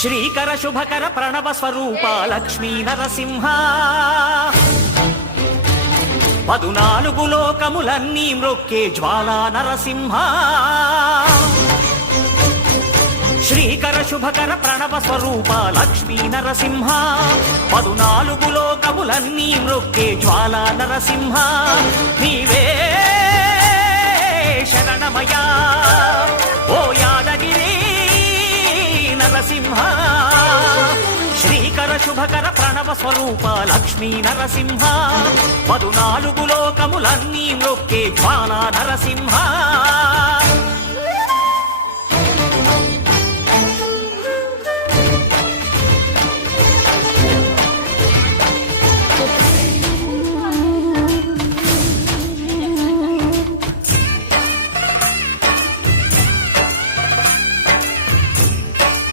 శ్రీకర శుభకర ప్రణవ స్వరూప లక్ష్మీ నరసింహ 14 లోకములన్నీ మ్రొక్కే జ్వాలా నరసింహ శ్రీకర శుభకర ప్రణవ స్వరూప లక్ష్మీ నరసింహ 14 లోకములన్నీ మ్రొక్కే జ్వాలా నరసింహ నీవే శరణమయ్యా ఓ యాదగిరి నరసింహ శ్రీకర శుభకర ప్రణవ స్వరూప లక్ష్మీ నరసింహ 14 లోకములన్నీ మ్రొక్కే జ్వాలా నరసింహ